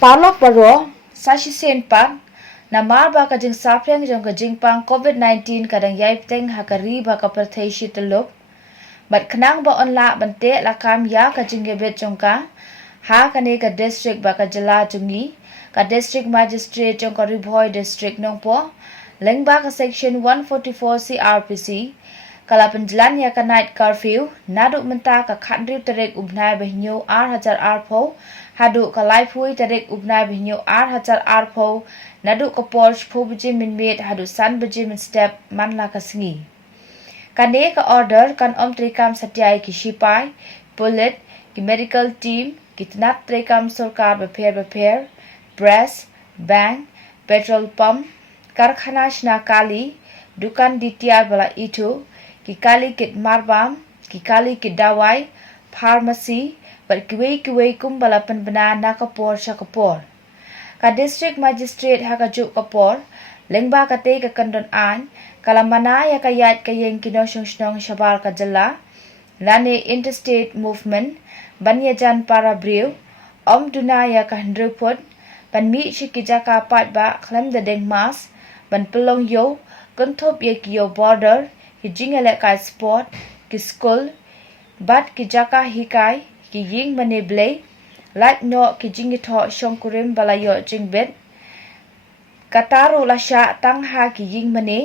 Palok baro sashi sen pak namar ba kajing sapreng jong kajing pang COVID-19 kadang yaipteng hakari ba kaperthai shitelok bat khnang ba onla bante lakam ya kajing gebet jongka ha kane ka district ba ka jala jungi ka district magistrate jong ka Ribhoi district nongpo lengba ka section 144 CRPC kala penjalan ya ka night curfew naduk menta ka khandriu terek ubnai behnyo R1000 arpho haduk ka laiphui terek ubnai behnyo R1000 arpho naduk ka Porsche phobji min met haduk san beji min step manla ka singi kane ka order kan om trikam satyai ki sipai bullet ki medical team ki tnap trikam sarkar beper press bank petrol pump karkhana shna kali dukan ditya bala itu ki kali kit marbam ki kali kit dawai pharmacy but kiwei kumbala penbena na kapor sa kapor ka district magistrate ha ka juk kapor lengba ka te ka kandon an kalamana ya ka yat ka yeng kino shong shabar ka jala lane interstate movement banyajan para brew om duna ya ka hendrupot ban mi shikijaka pat ba klem the deng mas ban pelong yo konthop ye ki yo border ki jingale ka sport ki school bat ki jaka hikai ki ying mane blay lat no ki jingitho shongkurim balayo jingbet kataro lasha tangha ki ying mane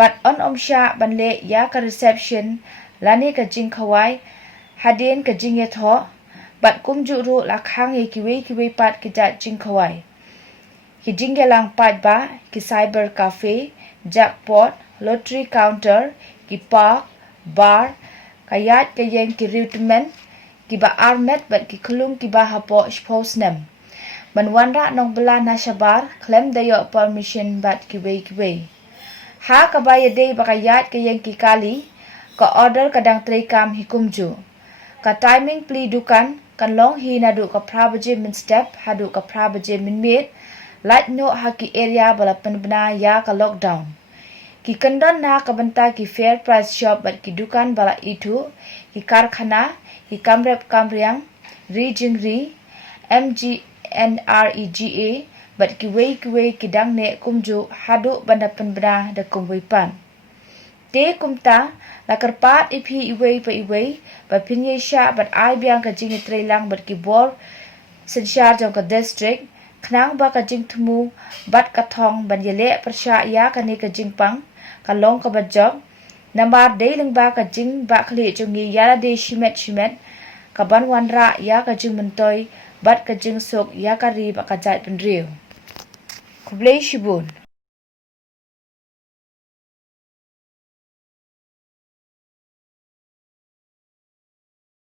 bat on omsha banle ya ka reception lani ka jingkhawai hadin ka jingetho bat kumjuru lakhang ye kiwe pat ki ja jingkhawai ki jingelang pat ba ki cyber cafe jackpot lottery counter ki park bar kayat kayeng ki recruitment ki ba armet bat ki khulung ki ba hapo sposnem banwanra nong bela na shabar claim dayo permission bat ki we ha ka ba yede ba kayat kayeng ki kali ka order kadang trekam hikumju ka timing pli dukan kan long hi nadu ka prabaje min step hadu ka prabaje min met light no haki area bala penbena ya ka lockdown ki kandon na kabanta ki fair price shop bat ki dukan bala itu ki karkhana ki kamrep kamriang ri mgnrega bat ki wei ki dangne kumju hadu banda penbena da kumwipan te kumta la karpat ipi iwei ba pinye sha bat ai biang ka jing trelang bat ki bor sinshar jong ka district khnang ba ka jing thumu bat ka thong ban yele persha ya ka ne ka jing pang ka long ka bajok nambar de leng ba ka jing ba khli chungi yala de shimet ka ban wanra ya ka jing mentoi bat ka jing sok ya ka ri ba ka jat penriu kublei shibun